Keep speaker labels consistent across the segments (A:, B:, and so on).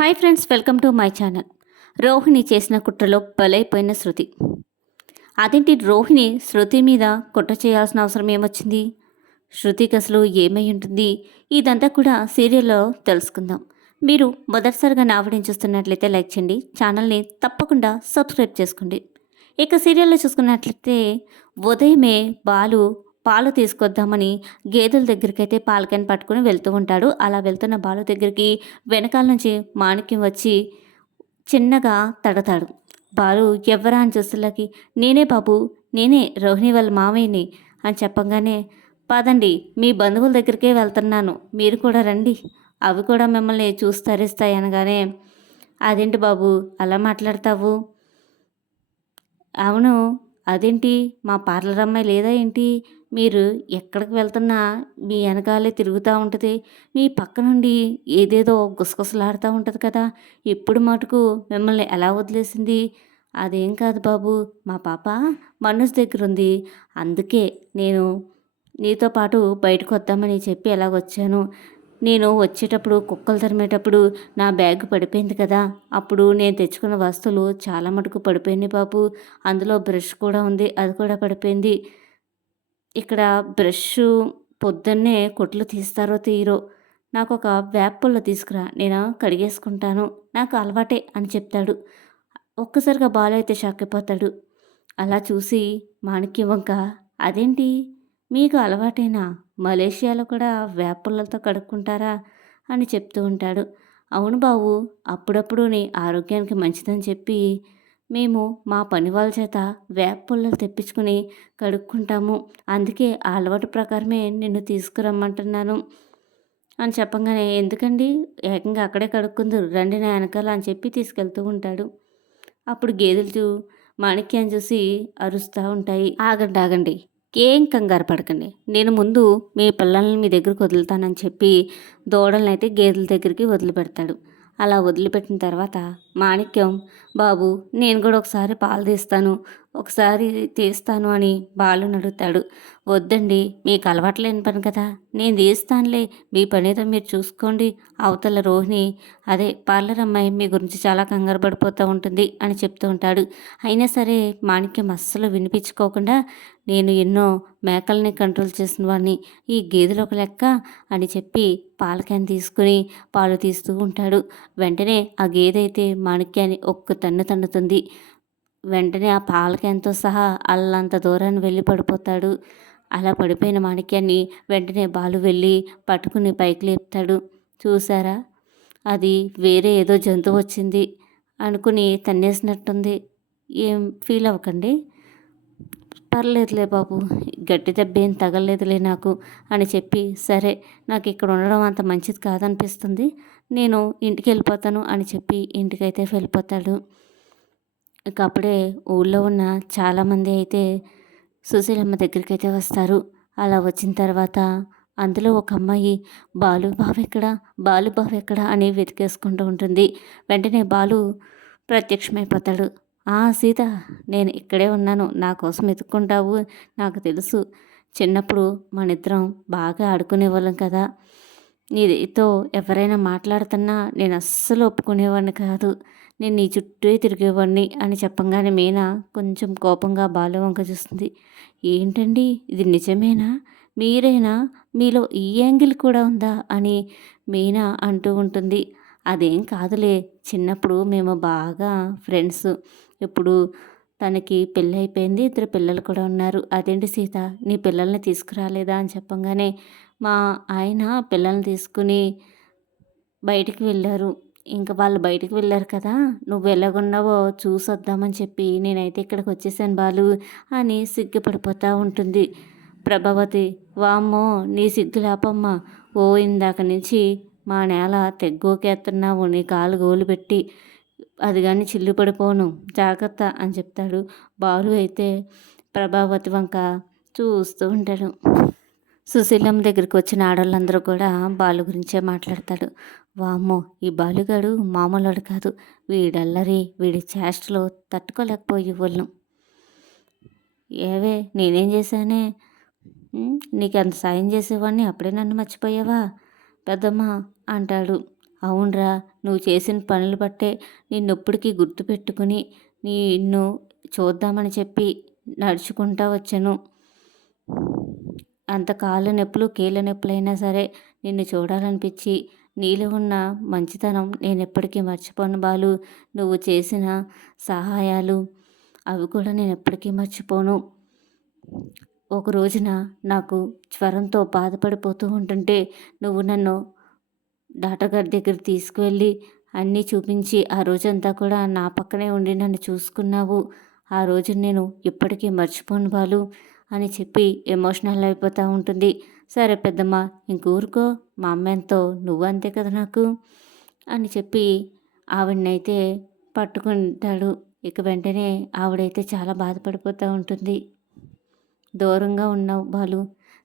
A: Hi friends welcome to my channel. Rohini చేసిన కుట్రలో బలైపోయిన శృతి. అదేంటి రోహిణి శృతి మీద కుట్ర చేయాల్సిన అవసరం ఏమొచ్చింది? శృతికి అసలు ఏమై ఉంటుంది? ఇదంతా కూడా సీరియల్లో తెలుసుకుందాం. మీరు మొదటిసారిగా నా చూస్తున్నట్లయితే లైక్ చేయండి ఛానల్ని తప్పకుండా సబ్స్క్రైబ్ చేసుకోండి. ఇక సీరియల్లో చూసుకున్నట్లయితే ఉదయమే బాలు పాలు తీసుకొద్దామని గేదెల దగ్గరికి అయితే పాలకని పట్టుకుని వెళ్తూ ఉంటాడు. అలా వెళ్తున్న బాలు దగ్గరికి వెనకాల నుంచి మాణిక్యం వచ్చి చిన్నగా తడతాడు. బాలు ఎవ్వరా అని చూస్తులకి నేనే బాబు నేనే రోహిణి వాళ్ళ మామయ్యని అని చెప్పగానే పదండి మీ బంధువుల దగ్గరికే వెళ్తున్నాను. మీరు కూడా రండి. అవి కూడా మిమ్మల్ని చూసి తరిస్తాయి అనగానే అదేంటి బాబు అలా మాట్లాడతావు? అవును అదేంటి? మా పార్లర్ అమ్మాయి లేదా ఏంటి? మీరు ఎక్కడికి వెళ్తున్నా మీ వెనకాలే తిరుగుతూ ఉంటుంది. మీ పక్క నుండి ఏదేదో గుసగుసలాడుతూ ఉంటుంది కదా. ఎప్పుడు మటుకు మిమ్మల్ని ఎలా వదిలేసింది? అదేం కాదు బాబు మా పాప మనసు దగ్గర ఉంది అందుకే నేను నీతో పాటు బయటకు వద్దామని చెప్పి ఎలాగొచ్చాను నేను వచ్చేటప్పుడు కుక్కలు తరిమేటప్పుడు నా బ్యాగ్ పడిపోయింది కదా. అప్పుడు నేను తెచ్చుకున్న వస్తువులు చాలా మటుకు పడిపోయినాయి బాబు. అందులో బ్రష్ కూడా ఉంది అది కూడా పడిపోయింది. ఇక్కడ బ్రష్ పొద్దున్నే కొట్లు తీస్తారో తీరో నాకు ఒక వేప పుల్ల తీసుకురా నేను కడిగేసుకుంటాను. నాకు అలవాటే అని చెప్తాడు. ఒక్కసారిగా బాలు అయితే షాక్ అయిపోతాడు అలా చూసి మాణిక్య వంక అదేంటి? మీకు అలవాటైనా? మలేషియాలో కూడా వేప కడుక్కుంటారా? అని చెప్తూ ఉంటాడు. అవును బాబు అప్పుడప్పుడు నీ ఆరోగ్యానికి మంచిదని చెప్పి మేము మా పని వాళ్ళ చేత వేప పుల్లలు తెప్పించుకుని కడుక్కుంటాము. అందుకే ఆ అలవాటు ప్రకారమే నిన్ను తీసుకురమ్మంటున్నాను. అని చెప్పగానే ఎందుకండి? ఏకంగా అక్కడే కడుక్కుందరు. రండి నా వెనకాల అని చెప్పి తీసుకెళ్తూ ఉంటాడు. అప్పుడు గేదెలు చూ చూసి అరుస్తూ ఉంటాయి. ఆగండి ఆగండి. ఏం కంగారు పడకండి. నేను ముందు మీ పిల్లల్ని మీ దగ్గరికి వదులుతానని చెప్పి దూడలను అయితే గేదెల దగ్గరికి వదిలిపెడతాడు. అలా వదిలిపెట్టిన తర్వాత మాణిక్యం బాబు నేను కూడా ఒకసారి పాలు తీస్తాను ఒకసారి తీస్తాను అని బాలుని అడుగుతాడు వద్దండి మీకు అలవాట్లేని పని కదా నేను తీస్తానులే మీ పనేదో మీరు చూసుకోండి అవతల రోహిణి అదే పార్లర్ అమ్మాయి మీ గురించి చాలా కంగారు పడిపోతూ ఉంటుంది అని చెప్తూ ఉంటాడు. అయినా సరే మాణిక్యం అస్సలు వినిపించుకోకుండా నేను ఎన్నో మేకల్ని కంట్రోల్ చేసిన వాడిని ఈ గేదెలు ఒక లెక్క అని చెప్పి పాల క్యాన్ తీసుకుని పాలు తీస్తూ ఉంటాడు. వెంటనే ఆ గేదె అయితే మాణిక్యాన్ని ఒక్క తన్ను తన్నుతుంది. వెంటనే ఆ పాలకేంతో సహా అల్లంత దూరాన్ని వెళ్ళి పడిపోతాడు. అలా పడిపోయిన మాణిక్యాన్ని వెంటనే బాలు వెళ్ళి పట్టుకుని పైకి లేపుతాడు. చూసారా అది వేరే ఏదో జంతువు వచ్చింది అనుకుని తన్నేసినట్టుంది. ఏం ఫీల్ అవ్వకండి. పర్లేదులే బాబు గట్టి దెబ్బ ఏం తగలలేదులే నాకు అని చెప్పి సరే నాకు ఇక్కడ ఉండడం అంత మంచిది కాదనిపిస్తుంది. నేను ఇంటికి వెళ్ళిపోతాను అని చెప్పి ఇంటికైతే వెళ్ళిపోతాడు. ఇక అప్పుడే ఊళ్ళో ఉన్న చాలామంది అయితే సుశీలమ్మ దగ్గరికి అయితే వస్తారు. అలా వచ్చిన తర్వాత అందులో ఒక అమ్మాయి బాలు బావ ఎక్కడ బాలు బావ ఎక్కడ అని వెతికేసుకుంటూ ఉంటుంది. వెంటనే బాలు ప్రత్యక్షమైపోతాడు. ఆ సీత నేను ఇక్కడే ఉన్నాను. నా కోసం వెతుక్కుంటావు. నాకు తెలుసు. చిన్నప్పుడు మన ఇద్దరం బాగా ఆడుకునేవాళ్ళం కదా. నీతో ఎవరైనా మాట్లాడుతున్నా నేను అస్సలు ఒప్పుకునేవాడిని కాదు. నేను నీ చుట్టూ తిరిగేవాడిని అని చెప్పంగానే మీనా కొంచెం కోపంగా బాలు వంక చూస్తుంది. ఏంటండి? ఇది నిజమేనా? మీరేనా? మీలో ఈ యాంగిల్ కూడా ఉందా? అని మీనా అంటూ ఉంటుంది. అదేం కాదులే. చిన్నప్పుడు మేము బాగా ఫ్రెండ్స్. ఇప్పుడు తనకి పెళ్ళి అయిపోయింది. ఇద్దరు పిల్లలు కూడా ఉన్నారు. అదేంటి సీత? నీ పిల్లల్ని తీసుకురాలేదా? అని చెప్పంగానే మా ఆయన పిల్లల్ని తీసుకుని బయటికి వెళ్ళారు. ఇంకా వాళ్ళు బయటికి వెళ్ళారు కదా నువ్వు ఎలాగున్నావో చూసొద్దామని చెప్పి నేనైతే ఇక్కడికి వచ్చేసాను బాలు అని సిగ్గుపడిపోతూ ఉంటుంది. ప్రభావతి వామ్మో నీ సిగ్గు లేపమ్మా ఓ ఇందాక నుంచి మా నేల తెగ్గోకేస్తున్నావు నీ కాలు గోలు పెట్టి. అది కానీ చిల్లు పడిపోను జాగ్రత్త అని చెప్తాడు. బాలు అయితే ప్రభావతి వంక చూస్తూ ఉంటాడు. సుశీలమ్మ దగ్గరికి వచ్చిన ఆడవాళ్ళందరూ కూడా బాలు గురించే మాట్లాడతాడు వామ్మో ఈ బాలుగాడు మామూలుడు కాదు. వీడల్లరి వీడి చేష్టలు తట్టుకోలేకపోయే వాళ్ళం ఏవే నేనేం చేశానే? నీకు అంత సాయం చేసేవాడిని అప్పుడే నన్ను మర్చిపోయావా? పెద్దమ్మ అంటాడు. అవునరా నువ్వు చేసిన పనులు బట్టే నిన్నెప్పటికీ గుర్తుపెట్టుకుని నిన్ను చూద్దామని చెప్పి నడుచుకుంటా వచ్చాను. అంత కాళ్ళ నొప్పులు కీళ్ళ నొప్పులైనా సరే నిన్ను చూడాలనిపించి నీలో ఉన్న మంచితనం నేను ఎప్పటికీ మర్చిపోను బాలు. నువ్వు చేసిన సహాయాలు అవి కూడా నేను ఎప్పటికీ మర్చిపోను. ఒక రోజున నాకు జ్వరంతో బాధపడిపోతూ ఉంటుంటే నువ్వు నన్ను డాక్టర్ గారి దగ్గర తీసుకువెళ్ళి అన్నీ చూపించి ఆ రోజంతా కూడా నా పక్కనే ఉండి నన్ను చూసుకున్నావు. ఆ రోజు నేను ఇప్పటికీ మర్చిపోను బాలు. అని చెప్పి ఎమోషనల్ అయిపోతూ ఉంటుంది. సరే పెద్దమ్మ ఇంకూరుకో మా అమ్మ ఎంతో నువ్వు అంతే కదా నాకు అని చెప్పి ఆవిడనైతే పట్టుకుంటాడు. ఇక వెంటనే ఆవిడైతే చాలా బాధపడిపోతూ ఉంటుంది. దూరంగా ఉన్నావు బాలు.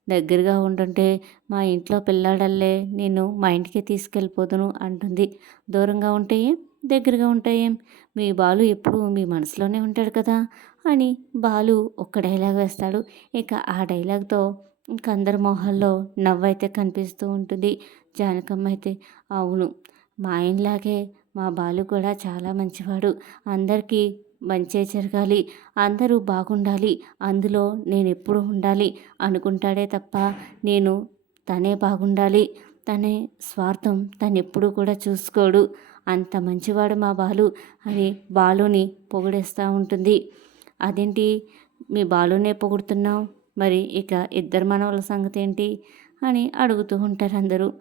A: దగ్గరగా ఉంటుంటే మా ఇంట్లో పిల్లాడల్లే నేను మా ఇంటికి తీసుకెళ్ళిపోదును అంటుంది. దూరంగా ఉంటే దగ్గరగా ఉంటాయేం. మీ బాలు ఎప్పుడు మీ మనసులోనే ఉంటాడు కదా? అని బాలు ఒక్క డైలాగ్ వేస్తాడు. ఇక ఆ డైలాగ్తో ఇంక అందరి మొహాల్లో నవ్వైతే కనిపిస్తూ ఉంటుంది. జానకమ్మ అయితే అవును మా ఆయనలాగే మా బాలు కూడా చాలా మంచివాడు. అందరికీ మంచే జరగాలి. అందరూ బాగుండాలి. అందులో నేను ఎప్పుడు ఉండాలి అనుకుంటాడే తప్ప నేను తనే బాగుండాలి. తనే స్వార్థం తను ఎప్పుడూ కూడా చూసుకోడు. అంత మంచివాడు మా బాలు. అని బాలుని పొగిడేస్తూ ఉంటుంది. అదేంటి? మీ బాలునే పొగుడుతున్నావు? మరి ఇక ఇద్దరు మనవల సంగతి ఏంటి అని అడుగుతూ ఉంటారు అందరూ.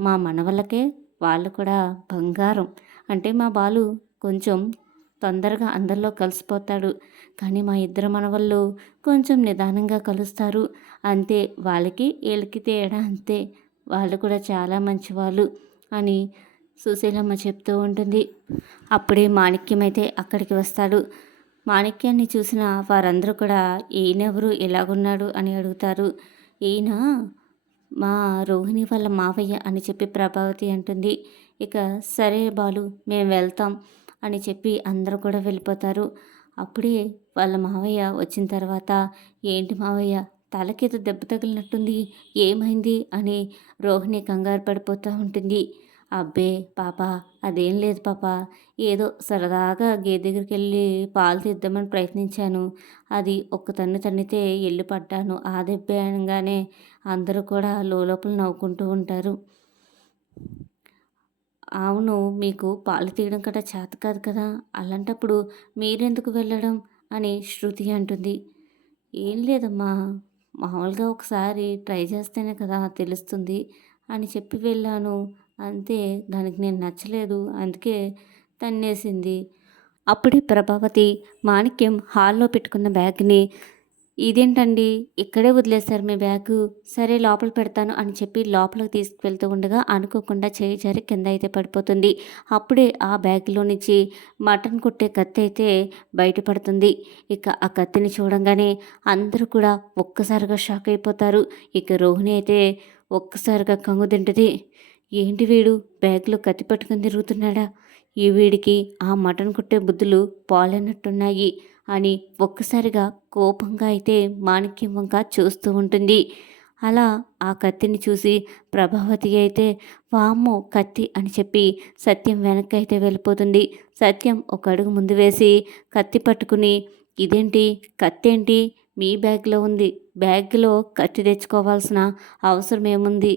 A: మా మనవలకే వాళ్ళు కూడా బంగారం. అంటే మా బాలు కొంచెం తొందరగా అందరిలో కలిసిపోతాడు. కానీ మా ఇద్దరు మనవళ్ళు కొంచెం నిదానంగా కలుస్తారు. అంతే వాళ్ళకి వీళ్ళకి తేడా అంతే. వాళ్ళు కూడా చాలా మంచివాళ్ళు అని సుశీలమ్మ చెప్తూ ఉంటుంది. అప్పుడే మాణిక్యం అయితే అక్కడికి వస్తాడు. మాణిక్యాన్ని చూసిన వారందరూ కూడా ఈయనెవరు ఎలాగున్నాడు? అని అడుగుతారు. ఈయన మా రోహిణి వాళ్ళ మావయ్య అని చెప్పి ప్రభావతి అంటుంది. ఇక సరే బాలు మేము వెళ్తాం అని చెప్పి అందరూ కూడా వెళ్ళిపోతారు. అప్పుడే వాళ్ళ మావయ్య వచ్చిన తర్వాత ఏంటి మావయ్య తలకేదో దెబ్బ తగిలినట్టుంది ఏమైంది? అని రోహిణి కంగారు పడిపోతూ ఉంటుంది. అబ్బే పాప అదేం లేదు పాప. ఏదో సరదాగా గేదె దగ్గరికి వెళ్ళి పాలు తీద్దామని ప్రయత్నించాను. అది ఒక్క తన్ను తన్నితే ఎల్లు పడ్డాను. ఆ దెబ్బే అనగానే అందరూ కూడా లోపల నవ్వుకుంటూ ఉంటారు. అవును మీకు పాలు తీయడం కట్ట చేత కాదు కదా? అలాంటప్పుడు మీరెందుకు వెళ్ళడం? అని శృతి అంటుంది. ఏం లేదమ్మా మామూలుగా ఒకసారి ట్రై చేస్తేనే కదా తెలుస్తుంది అని చెప్పి వెళ్ళాను. అంతే దానికి నేను నచ్చలేదు. అందుకే తన్నేసింది. అప్పుడే ప్రభావతి మాణిక్యం హాల్లో పెట్టుకున్న బ్యాగ్ని ఇదేంటండి? ఇక్కడే వదిలేశారు మీ బ్యాగు. సరే లోపల పెడతాను అని చెప్పి లోపలికి తీసుకువెళ్తూ ఉండగా అనుకోకుండా చేయి జారి కింద అయితే పడిపోతుంది. అప్పుడే ఆ బ్యాగ్లో నుంచి మటన్ కొట్టే కత్తి అయితే బయటపడుతుంది. ఇక ఆ కత్తిని చూడంగానే అందరూ కూడా ఒక్కసారిగా షాక్ అయిపోతారు. ఇక రోహిణి అయితే ఒక్కసారిగా కంగు తింటుంది. ఏంటి వీడు? బ్యాగ్లో కత్తి పట్టుకుని తిరుగుతున్నాడా? ఈ వీడికి ఆ మటన్ కుట్టే బుద్ధులు పాలైనట్టున్నాయి అని ఒక్కసారిగా కోపంగా అయితే మాణిక్యం వంక చూస్తూ ఉంటుంది. అలా ఆ కత్తిని చూసి ప్రభావతి అయితే వామ్మో కత్తి అని చెప్పి సత్యం వెనక్కి అయితే వెళ్ళిపోతుంది. సత్యం ఒక అడుగు ముందు వేసి కత్తి పట్టుకుని ఇదేంటి? కత్తి ఏంటి మీ బ్యాగ్లో ఉంది. బ్యాగ్లో కత్తి తెచ్చుకోవాల్సిన అవసరం ఏముంది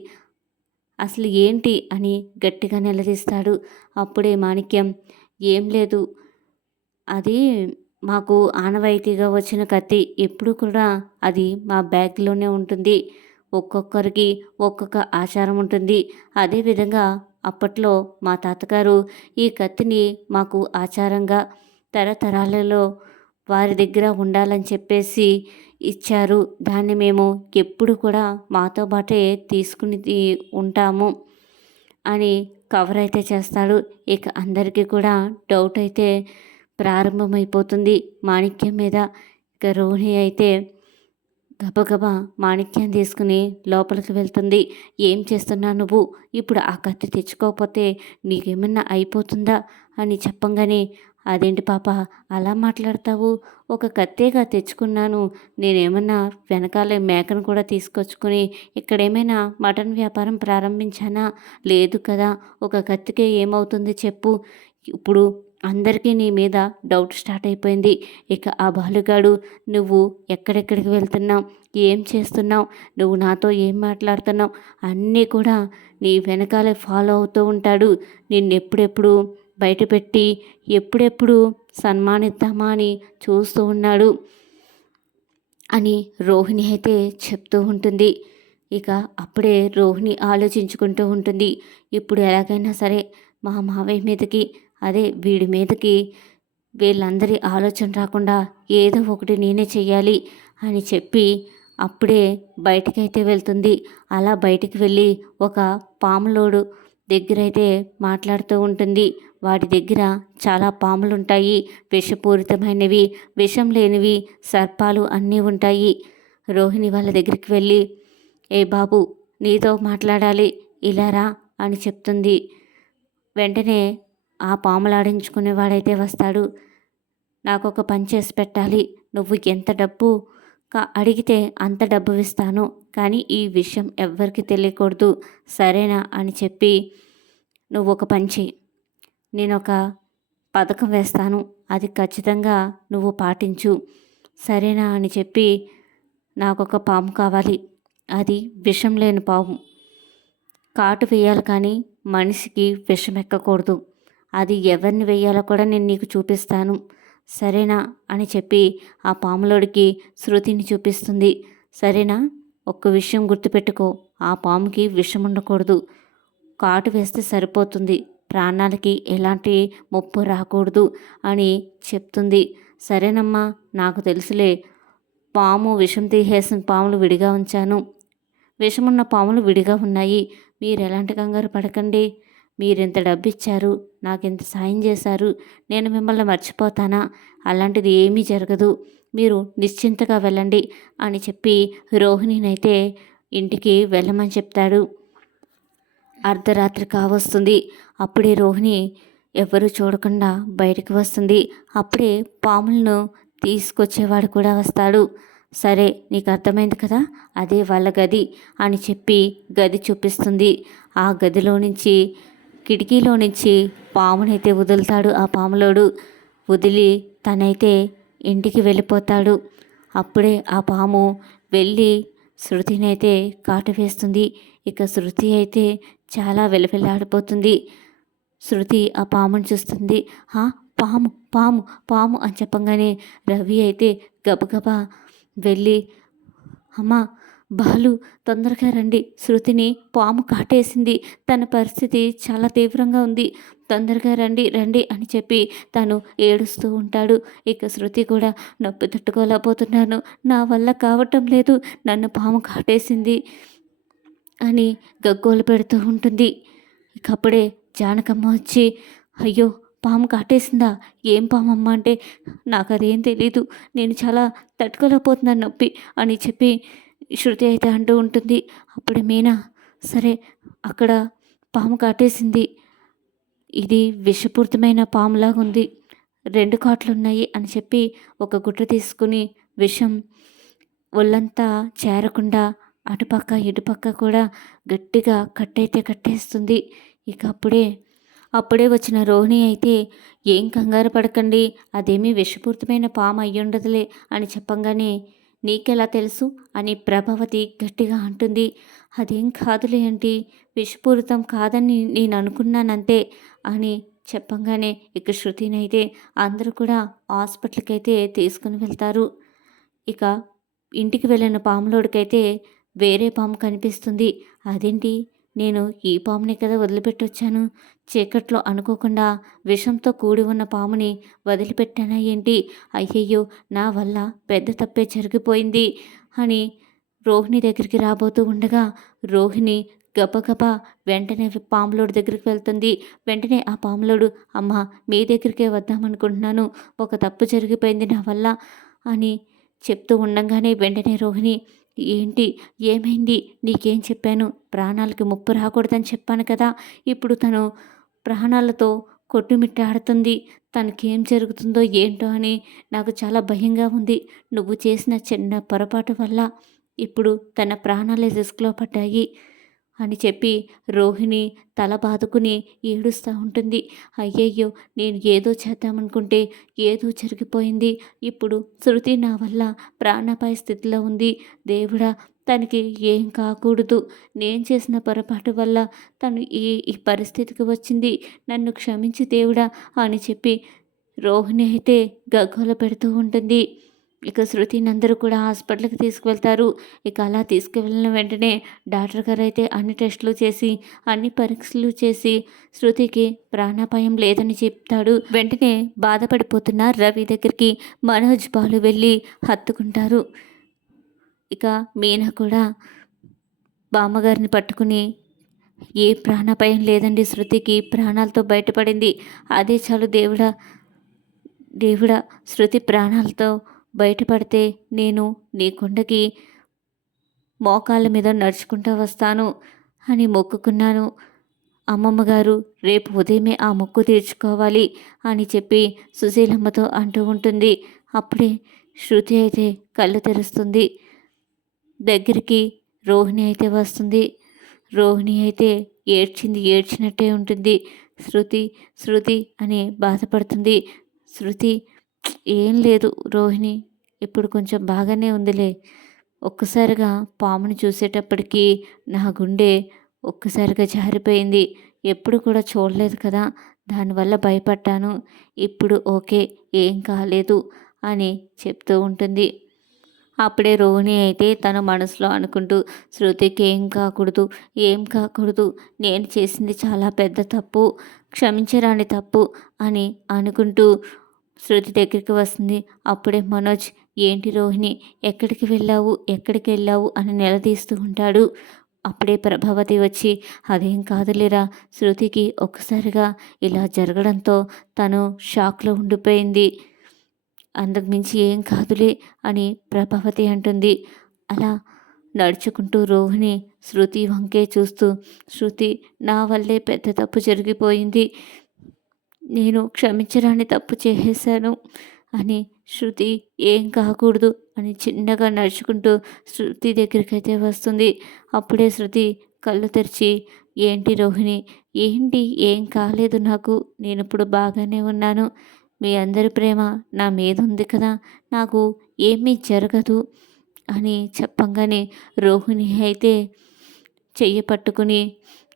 A: అసలు ఏంటి అని గట్టిగా నిలదీస్తాడు. అప్పుడే మాణిక్యం ఏం లేదు. అది మాకు ఆనవాయితీగా వచ్చిన కత్తి. ఎప్పుడు కూడా అది మా బ్యాగ్లోనే ఉంటుంది. ఒక్కొక్కరికి ఒక్కొక్క ఆచారం ఉంటుంది. అదేవిధంగా అప్పట్లో మా తాతగారు ఈ కత్తిని మాకు ఆచారంగా తరతరాలలో వారి దగ్గర ఉండాలని చెప్పేసి ఇచ్చారు. దాన్ని మేము ఎప్పుడు కూడా మాతో పాటే తీసుకుని ఉంటాము అని కవర్ అయితే చేస్తాడు. ఇక అందరికీ కూడా డౌట్ అయితే ప్రారంభమైపోతుంది మాణిక్యం మీద. ఇక రోహిణి అయితే గబగబా మాణిక్యం తీసుకుని లోపలికి వెళ్తుంది. ఏం చేస్తున్నా నువ్వు? ఇప్పుడు ఆ కత్తి తెచ్చుకోకపోతే నీకేమన్నా అయిపోతుందా? అని చెప్పంగానే అదేంటి పాప అలా మాట్లాడతావు? ఒక కత్తేగా తెచ్చుకున్నాను. నేనేమన్నా వెనకాలే మేకను కూడా తీసుకొచ్చుకొని ఇక్కడ ఏమైనా మటన్ వ్యాపారం ప్రారంభించానా? లేదు కదా ఒక కత్తికే ఏమవుతుంది చెప్పు. ఇప్పుడు అందరికీ నీ మీద డౌట్ స్టార్ట్ అయిపోయింది. ఇక ఆ బాలుగాడు నువ్వు ఎక్కడెక్కడికి వెళ్తున్నావు? ఏం చేస్తున్నావు? నువ్వు నాతో ఏం మాట్లాడుతున్నావు? అన్నీ కూడా నీ వెనకాలే ఫాలో అవుతూ ఉంటాడు. నిన్నెప్పుడెప్పుడు బయటపెట్టి ఎప్పుడెప్పుడు సన్మానిద్దామా అని చూస్తూ ఉన్నాడు అని రోహిణి అయితే చెప్తూ ఉంటుంది. ఇక అప్పుడే రోహిణి ఆలోచించుకుంటూ ఉంటుంది. ఇప్పుడు ఎలాగైనా సరే మా మావయ్య మీదకి అదే వీడి మీదకి వీళ్ళందరి ఆలోచన రాకుండా ఏదో ఒకటి నేనే చెయ్యాలి అని చెప్పి అప్పుడే బయటికైతే వెళ్తుంది. అలా బయటికి వెళ్ళి ఒక పాములోడు దగ్గరైతే మాట్లాడుతూ ఉంటుంది. వాటి దగ్గర చాలా పాములు ఉంటాయి విషపూరితమైనవి విషం లేనివి సర్పాలు అన్నీ ఉంటాయి. రోహిణి వాళ్ళ దగ్గరికి వెళ్ళి ఏ బాబు నీతో మాట్లాడాలి. ఇలా రా అని చెప్తుంది. వెంటనే ఆ పాములాడించుకునేవాడైతే వస్తాడు. నాకు ఒక పని చేసి పెట్టాలి. నువ్వు ఎంత డబ్బు కా అడిగితే అంత డబ్బు ఇస్తాను. కానీ ఈ విషయం ఎవ్వరికి తెలియకూడదు. సరేనా అని చెప్పి నువ్వు ఒక పని చేయి నేను ఒక పథకం వేస్తాను. అది ఖచ్చితంగా నువ్వు పాటించు. సరేనా అని చెప్పి నాకు ఒక పాము కావాలి. అది విషం లేని పాము. కాటు వేయాలి కానీ మనిషికి విషం ఎక్కకూడదు. అది ఎవరిని వేయాలో కూడా నేను నీకు చూపిస్తాను. సరేనా అని చెప్పి ఆ పాములోడికి శృతిని చూపిస్తుంది. సరేనా? ఒక్క విషయం గుర్తుపెట్టుకో. ఆ పాముకి విషం ఉండకూడదు. కాటు వేస్తే సరిపోతుంది. ప్రాణాలకి ఎలాంటి ముప్పు రాకూడదు అని చెప్తుంది. సరేనమ్మా నాకు తెలుసులే. పాము విషం తీసేసిన పాములు విడిగా ఉంచాను. విషమున్న పాములు విడిగా ఉన్నాయి. మీరు ఎలాంటి కంగారు పడకండి. మీరింత డబ్బు ఇచ్చారు నాకింత సాయం చేశారు. నేను మిమ్మల్ని మర్చిపోతానా? అలాంటిది ఏమీ జరగదు. మీరు నిశ్చింతగా వెళ్ళండి అని చెప్పి రోహిణినైతే ఇంటికి వెళ్ళమని చెప్తాడు. అర్ధరాత్రి కావస్తుంది. అప్పుడే రోహిణి ఎవరు చూడకుండా బయటకు వస్తుంది. అప్పుడే పాములను తీసుకొచ్చేవాడు కూడా వస్తాడు. సరే నీకు అర్థమైంది కదా? అదే వాళ్ళ గది అని చెప్పి గది చూపిస్తుంది. ఆ గదిలో నుంచి కిటికీలో నుంచి పామునైతే వదులుతాడు. ఆ పాములోడు వదిలి తనైతే ఇంటికి వెళ్ళిపోతాడు. అప్పుడే ఆ పాము వెళ్ళి శృతినైతే కాటు వేస్తుంది. ఇక శృతి అయితే చాలా వెలవెల్లాడిపోతుంది. శృతి ఆ పాముని చూస్తుంది. ఆ పాము పాము పాము అని చెప్పంగానే రవి అయితే గబగబా వెళ్ళి అమ్మా బాలు తొందరగా రండి. శృతిని పాము కాటేసింది. తన పరిస్థితి చాలా తీవ్రంగా ఉంది. తొందరగా రండి రండి అని చెప్పి తను ఏడుస్తూ ఉంటాడు. ఇక శృతి కూడా నొప్పి తట్టుకోలేకపోతున్నాను. నా వల్ల కావటం లేదు. నన్ను పాము కాటేసింది. అని గగ్గోలు పెడుతూ ఉంటుంది. ఇక అప్పుడే జానకమ్మ వచ్చి అయ్యో పాము కాటేసిందా? ఏం పామమ్మ అంటే నాకు అదేం తెలీదు. నేను చాలా తట్టుకోలేకపోతున్నాను నొప్పి అని చెప్పి శృతి అయితే అంటూ ఉంటుంది. అప్పుడు మీనా సరే అక్కడ పాము కాటేసింది. ఇది విషపూరితమైన పాములాగా ఉంది రెండు కాట్లు ఉన్నాయి అని చెప్పి ఒక గుట్ట తీసుకుని విషం ఒళ్ళంతా చేరకుండా అటుపక్క ఇటుపక్క కూడా గట్టిగా కట్టయితే కట్టేస్తుంది. ఇక అప్పుడే అప్పుడే వచ్చిన రోహిణి అయితే ఏం కంగారు పడకండి అదేమీ విషపూరితమైన పాము అయ్యుండదులే అని చెప్పంగానే నీకెలా తెలుసు? అని ప్రభావతి గట్టిగా అంటుంది. అదేం కాదులే అంటీ విషపూరితం కాదని నేను అనుకున్నానంతే అని చెప్పంగానే ఇక శృతినైతే అందరూ కూడా హాస్పిటల్కి అయితే తీసుకుని వెళ్తారు. ఇక ఇంటికి వెళ్ళిన పాములోడికైతే వేరే పాము కనిపిస్తుంది. అదేంటి? నేను ఈ పాముని కదా వదిలిపెట్టొచ్చాను. చీకట్లో అనుకోకుండా విషంతో కూడి ఉన్న పాముని వదిలిపెట్టానా ఏంటి? అయ్యయ్యో నా వల్ల పెద్ద తప్పే జరిగిపోయింది అని రోహిణి దగ్గరికి రాబోతూ ఉండగా రోహిణి గబగబా వెంటనే పాములోడు దగ్గరికి వెళ్తుంది. వెంటనే ఆ పాములోడు అమ్మ మీ దగ్గరికే వద్దామనుకుంటున్నాను. ఒక తప్పు జరిగిపోయింది నా వల్ల అని చెప్తూ ఉండంగానే వెంటనే రోహిణి ఏంటి? ఏమైంది? నీకేం చెప్పాను? ప్రాణాలకి ముప్పు రాకూడదని చెప్పాను కదా. ఇప్పుడు తను ప్రాణాలతో కొట్టుమిట్టాడుతుంది. తనకేం జరుగుతుందో ఏంటో అని నాకు చాలా భయంగా ఉంది. నువ్వు చేసిన చిన్న పొరపాటు వల్ల ఇప్పుడు తన ప్రాణాలే రిస్క్లో పడ్డాయి. అని చెప్పి రోహిణి తల బాదుకుని ఏడుస్తూ ఉంటుంది. అయ్యయ్యో నేను ఏదో చేద్దామనుకుంటే ఏదో జరిగిపోయింది. ఇప్పుడు శృతి నా వల్ల ప్రాణాపాయ స్థితిలో ఉంది. దేవుడా తనకి ఏం కాకూడదు. నేను చేసిన పొరపాటు వల్ల తను ఈ ఈ పరిస్థితికి వచ్చింది. నన్ను క్షమించి దేవుడా అని చెప్పి రోహిణి అయితే గగ్గోల పెడుతూ ఉంటుంది. ఇక శృతిని అందరూ కూడా హాస్పిటల్కి తీసుకువెళ్తారు. ఇక అలా తీసుకువెళ్ళిన వెంటనే డాక్టర్ గారు అయితే అన్ని టెస్టులు చేసి అన్ని పరీక్షలు చేసి శృతికి ప్రాణాపాయం లేదని చెప్తాడు. వెంటనే బాధపడిపోతున్న రవి దగ్గరికి మనోజ్ బాలు వెళ్ళి హత్తుకుంటారు. ఇక మీనా కూడా బామ్మగారిని పట్టుకుని ఏ ప్రాణాపాయం లేదండి శృతికి ప్రాణాలతో బయటపడింది. అదే చాలు దేవుడా దేవుడా శృతి ప్రాణాలతో బయటపడితే నేను నీ కొండకి మోకాళ్ళ మీద నడుచుకుంటూ వస్తాను అని మొక్కుకున్నాను. అమ్మమ్మగారు రేపు ఉదయమే ఆ మొక్కు తీర్చుకోవాలి అని చెప్పి సుశీలమ్మతో అంటూ ఉంటుంది. అప్పుడే శృతి అయితే కళ్ళు తెరుస్తుంది. దగ్గరికి రోహిణి అయితే వస్తుంది. రోహిణి అయితే ఏడ్చింది ఏడ్చినట్టే ఉంటుంది. శృతి శృతి అని బాధపడుతుంది. శృతి ఏం లేదు రోహిణి ఇప్పుడు కొంచెం బాగానే ఉందిలే. ఒక్కసారిగా పాముని చూసేటప్పటికీ నా గుండె ఒక్కసారిగా జారిపోయింది. ఎప్పుడు కూడా చూడలేదు కదా దానివల్ల భయపడ్డాను. ఇప్పుడు ఓకే ఏం కాలేదు అని చెప్తూ ఉంటుంది. అప్పుడే రోహిణి అయితే తన మనసులో అనుకుంటూ శృతికి ఏం కాకూడదు ఏం కాకూడదు నేను చేసింది చాలా పెద్ద తప్పు క్షమించరాని తప్పు అని అనుకుంటూ శృతి దగ్గరికి వస్తుంది. అప్పుడే మనోజ్ ఏంటి రోహిణి ఎక్కడికి వెళ్ళావు ఎక్కడికి వెళ్ళావు? అని నిలదీస్తూ ఉంటాడు. అప్పుడే ప్రభావతి వచ్చి అదేం కాదులేరా శృతికి ఒక్కసారిగా ఇలా జరగడంతో తను షాక్లో ఉండిపోయింది. అందుకు మించి ఏం కాదులే అని ప్రభావతి అంటుంది. అలా నడుచుకుంటూ రోహిణి శృతి వంకే చూస్తూ శృతి నా వల్లే పెద్ద తప్పు జరిగిపోయింది. నేను క్షమించరాని తప్పు చేసేసాను అని శృతి ఏం కాకూడదు అని చిన్నగా నడుచుకుంటూ శృతి దగ్గరికి అయితే వస్తుంది. అప్పుడే శృతి కళ్ళు తెరిచి ఏంటి రోహిణి ఏంటి ఏం కాలేదు నాకు? నేను ఇప్పుడు బాగానే ఉన్నాను. మీ అందరి ప్రేమ నా మీద ఉంది కదా నాకు ఏమీ జరగదు అని చెప్పంగానే రోహిణి అయితే చెయ్యి పట్టుకుని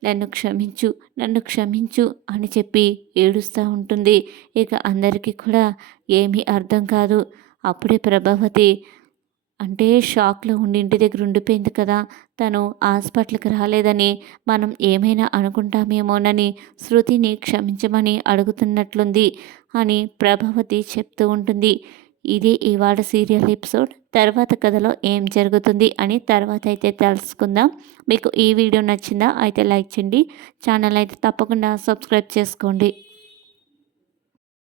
A: నన్ను క్షమించు నన్ను క్షమించు అని చెప్పి ఏడుస్తూ ఉంటుంది. ఇక అందరికీ కూడా ఏమీ అర్థం కాదు. అప్పుడే ప్రభావతి అంటే షాక్లో ఉండి ఇంటి దగ్గర ఉండిపోయింది కదా. తను హాస్పిటల్కి రాలేదని మనం ఏమైనా అనుకుంటామేమోనని శృతిని క్షమించమని అడుగుతున్నట్లుంది అని ప్రభావతి చెప్తూ ఉంటుంది. ఇది ఇవాళ సీరియల్ ఎపిసోడ్. తర్వాత కథలో ఏం జరుగుతుంది అని తర్వాత అయితే తెలుసుకుందాం. మీకు ఈ వీడియో నచ్చిందా అయితే లైక్ చేయండి. ఛానల్ అయితే తప్పకుండా సబ్స్క్రైబ్ చేసుకోండి.